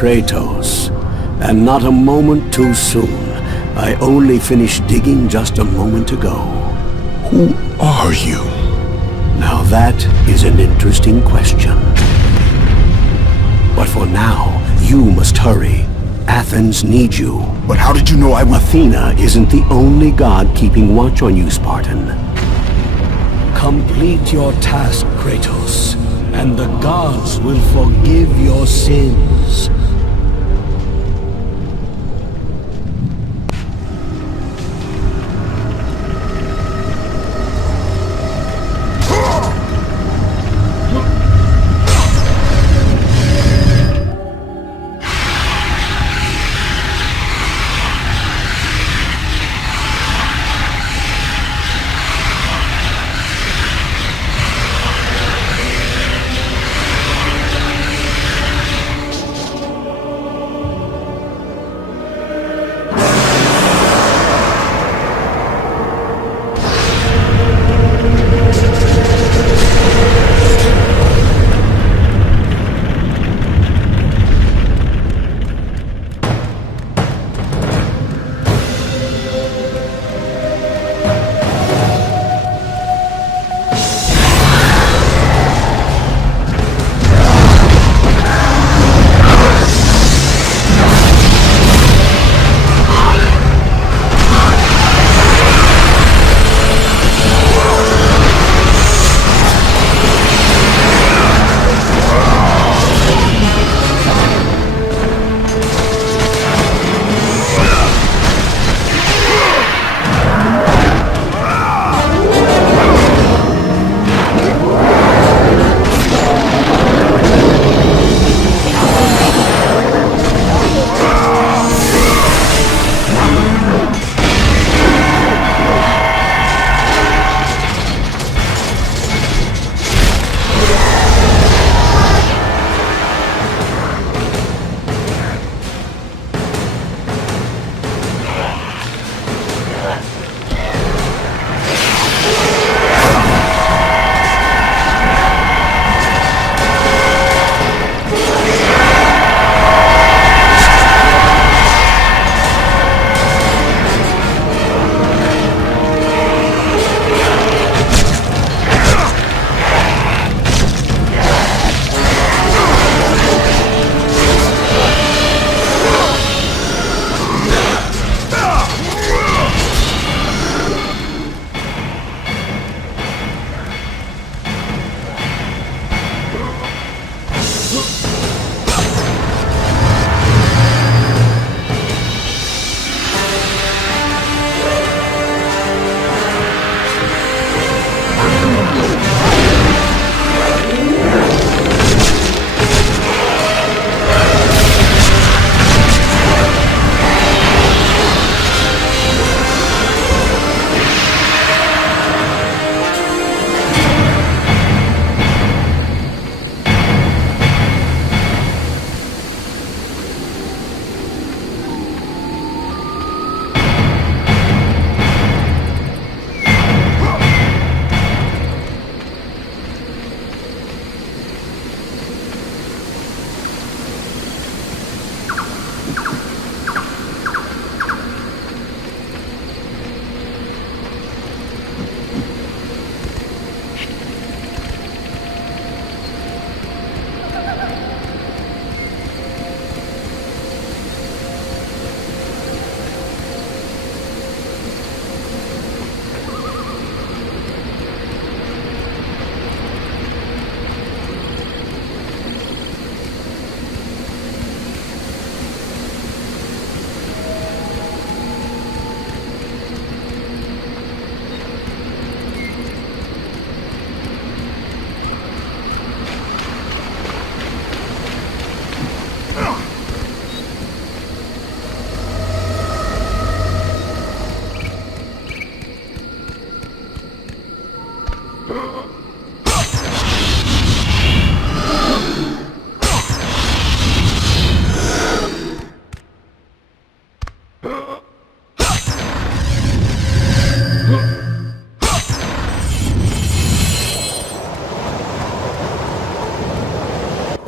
Kratos, and not a moment too soon. I only finished digging just a moment ago. Who are you? Now that is an interesting question. But for now, you must hurry. Athens needs you. But how did you know I would... Athena isn't the only god keeping watch on you, Spartan. Complete your task, Kratos, and the gods will forgive your sins.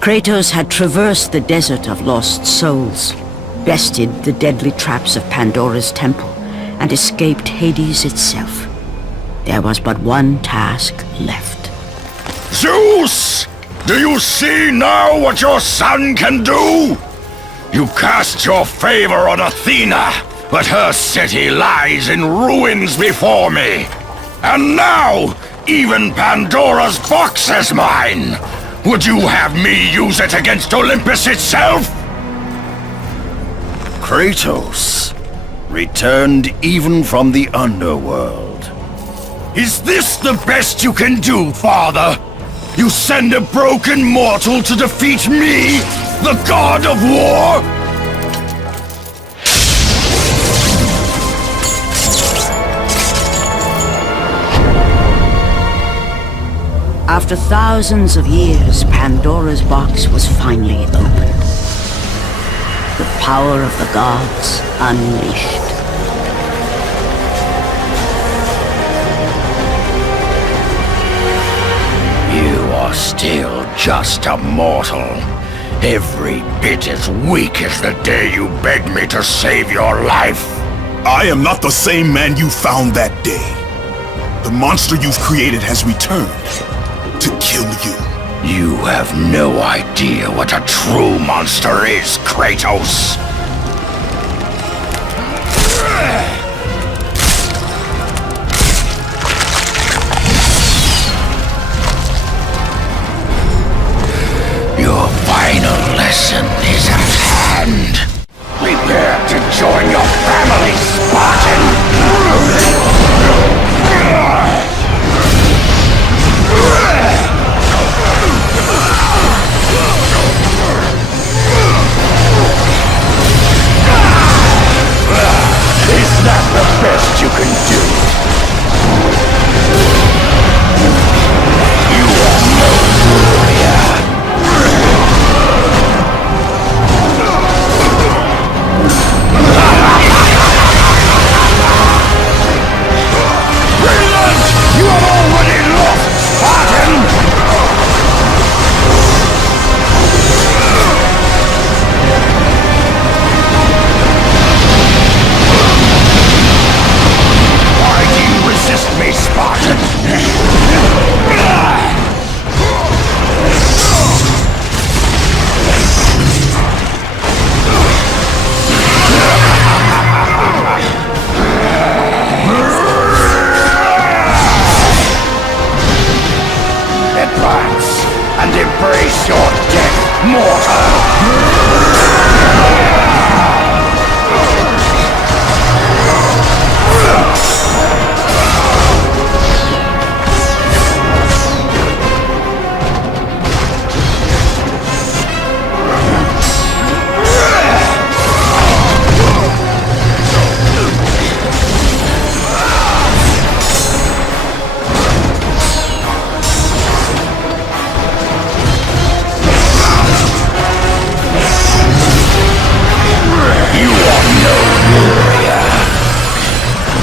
Kratos had traversed the desert of lost souls, bested the deadly traps of Pandora's temple, and escaped Hades itself. There was but one task left. Zeus! Do you see now what your son can do? You cast your favor on Athena, but her city lies in ruins before me. And now, even Pandora's box is mine! Would you have me use it against Olympus itself? Kratos, returned even from the underworld. Is this the best you can do, father? You send a broken mortal to defeat me, the god of war? After thousands of years, Pandora's box was finally opened. The power of the gods unleashed. You are still just a mortal. Every bit as weak as the day you begged me to save your life. I am not the same man you found that day. The monster you've created has returned to kill you. You have no idea what a true monster is, Kratos. Your final lesson is at hand. Prepare to join your family, Spartan! Is that the best you can do? You are no warrior. Brilliant! You have already lost, Spartan! Why do you resist me, Spartan? Advance and embrace your death, mortal!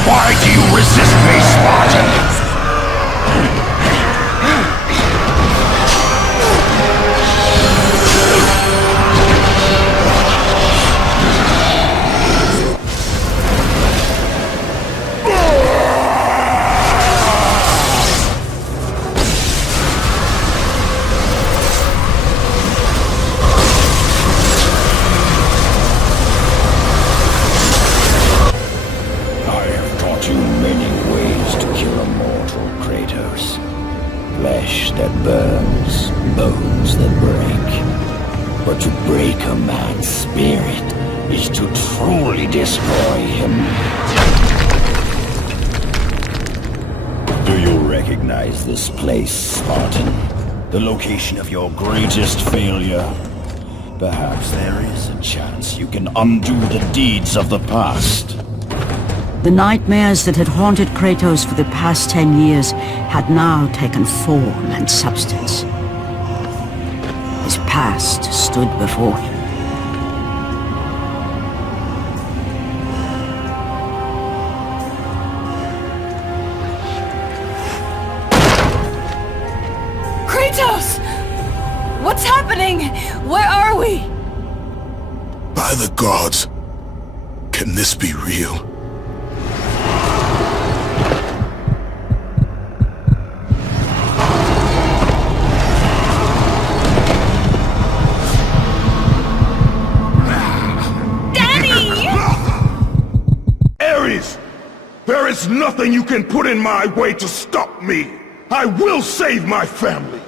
Why do you resist me, Spartan? Flesh that burns, bones that break. But to break a man's spirit is to truly destroy him. Do you recognize this place, Spartan? The location of your greatest failure? Perhaps there is a chance you can undo the deeds of the past. The nightmares that had haunted Kratos for the past 10 years had now taken form and substance. His past stood before him. Kratos! What's happening? happening? Where are we? By the gods, can this be real? Ares! There is nothing you can put in my way to stop me! I will save my family!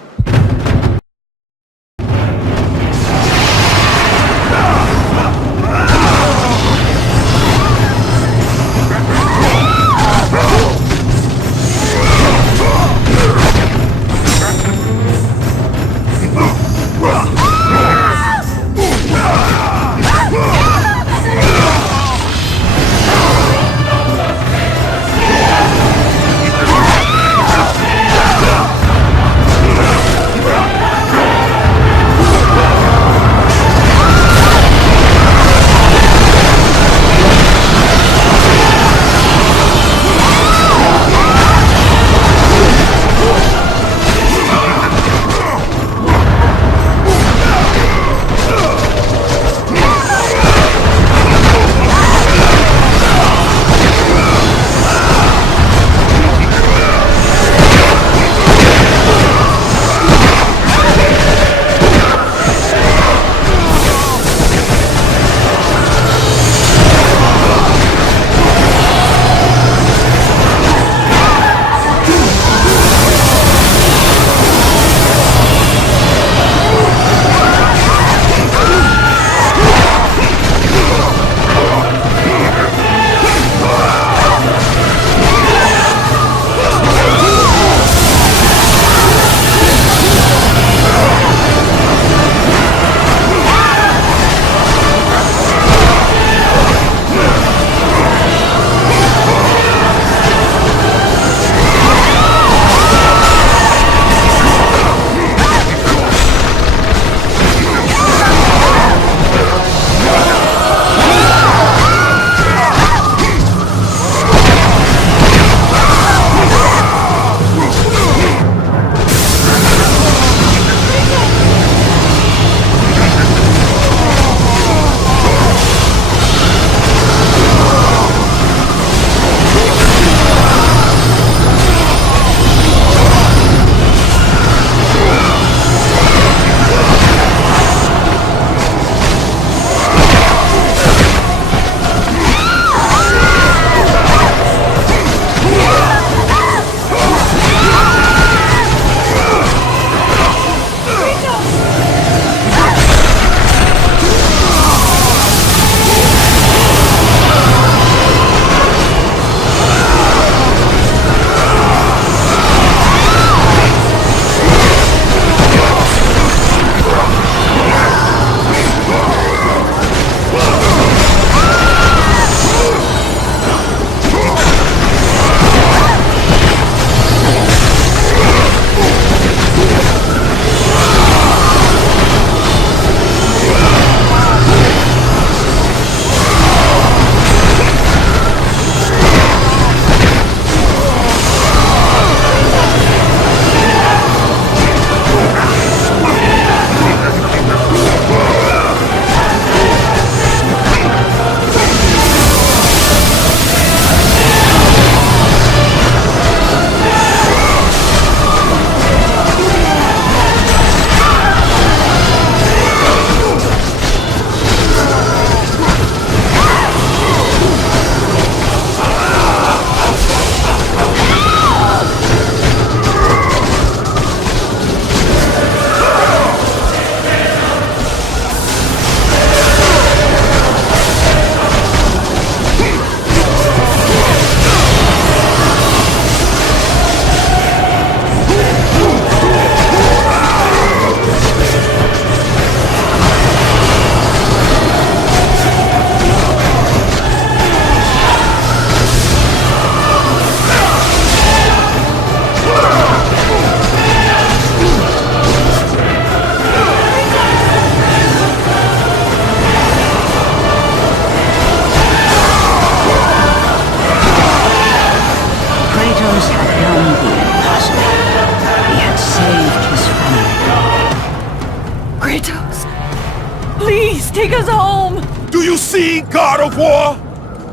god of war?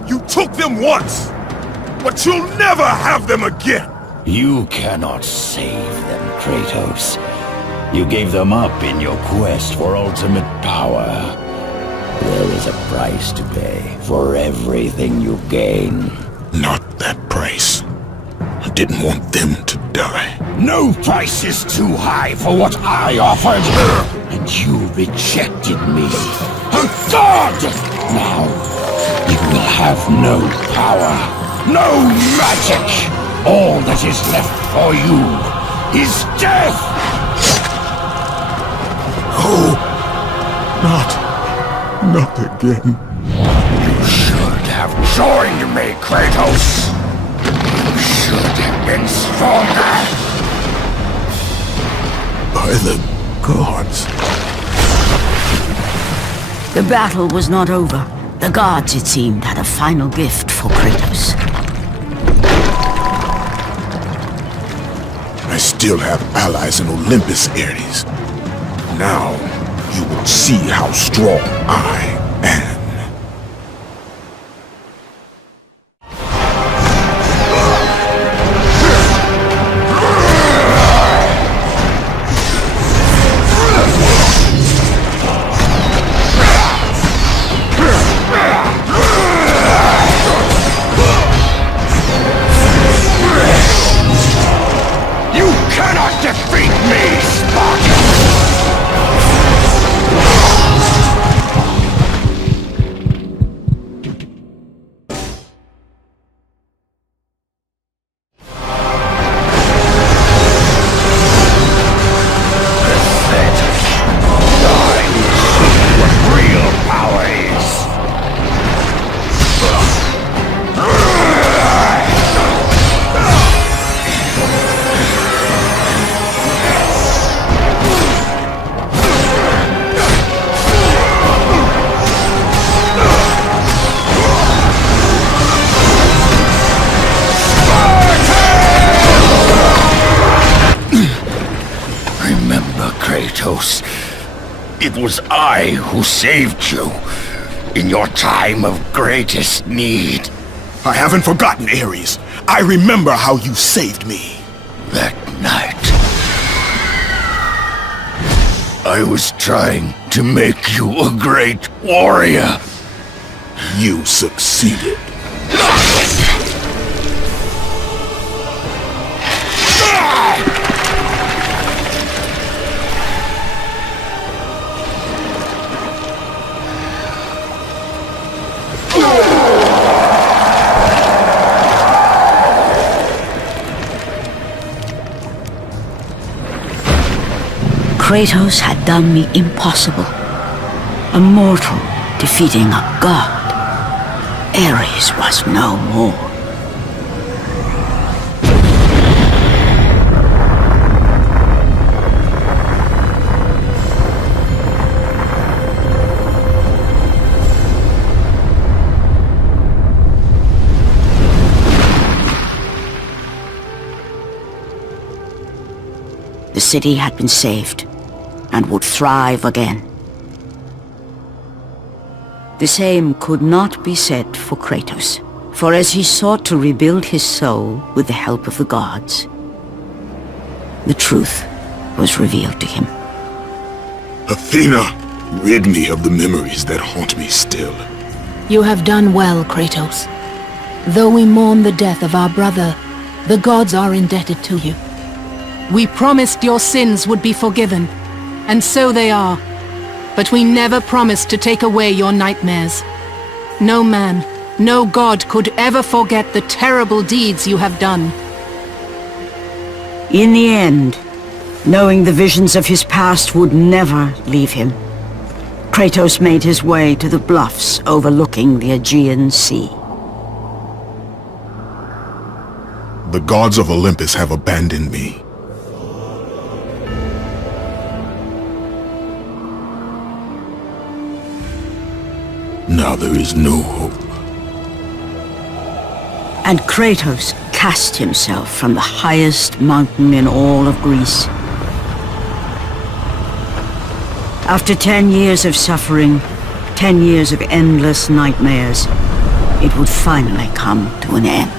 You took them once, but you'll never have them again! You cannot save them, Kratos. You gave them up in your quest for ultimate power. There is a price to pay for everything you gain. Not that price. I didn't want them to die. No price is too high for what I offered. And you rejected me. A god! Now, you will have no power, no magic. All that is left for you is death! Oh, not again. You should have joined me, Kratos! You should have been stronger! By the gods. The battle was not over. The gods, it seemed, had a final gift for Kratos. I still have allies in Olympus, Ares. Now, you will see how strong I am. Defeat me, Spartan! Kratos, it was I who saved you in your time of greatest need. I haven't forgotten, Ares. I remember how you saved me. That night, I was trying to make you a great warrior. You succeeded. Kratos had done the impossible. A mortal defeating a god. Ares was no more. The city had been saved and would thrive again. The same could not be said for Kratos, for as he sought to rebuild his soul with the help of the gods, the truth was revealed to him. Athena, rid me of the memories that haunt me still. You have done well, Kratos. Though we mourn the death of our brother, the gods are indebted to you. We promised your sins would be forgiven, and so they are. But we never promised to take away your nightmares. No man, no god could ever forget the terrible deeds you have done. In the end, knowing the visions of his past would never leave him, Kratos made his way to the bluffs overlooking the Aegean Sea. The gods of Olympus have abandoned me. Now there is no hope. And Kratos cast himself from the highest mountain in all of Greece. After 10 years of suffering, 10 years of endless nightmares, it would finally come to an end.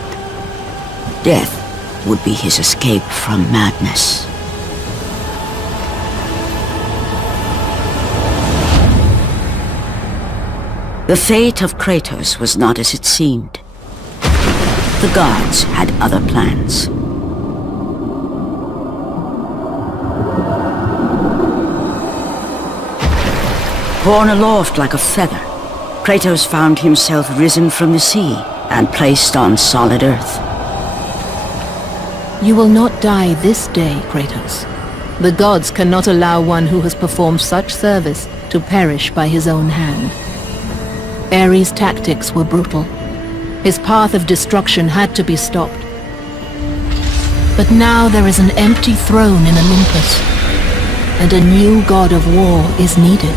Death would be his escape from madness. The fate of Kratos was not as it seemed. The gods had other plans. Borne aloft like a feather, Kratos found himself risen from the sea and placed on solid earth. You will not die this day, Kratos. The gods cannot allow one who has performed such service to perish by his own hand. Ares' tactics were brutal. His path of destruction had to be stopped. But now there is an empty throne in Olympus, and a new god of war is needed.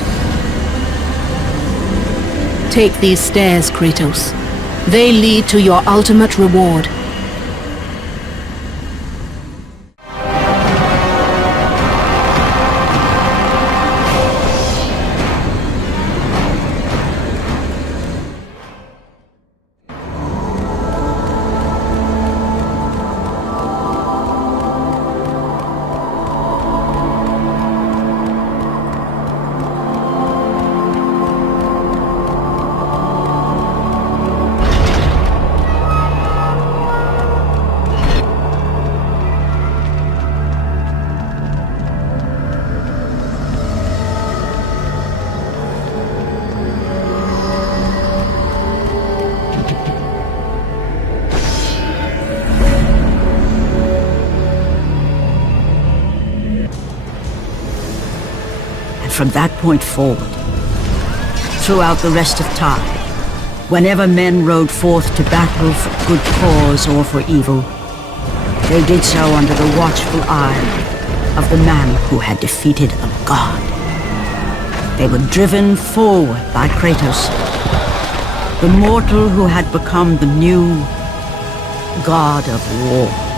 Take these stairs, Kratos. They lead to your ultimate reward. From that point forward, throughout the rest of time, whenever men rode forth to battle for good cause or for evil, they did so under the watchful eye of the man who had defeated a god. They were driven forward by Kratos, the mortal who had become the new god of war.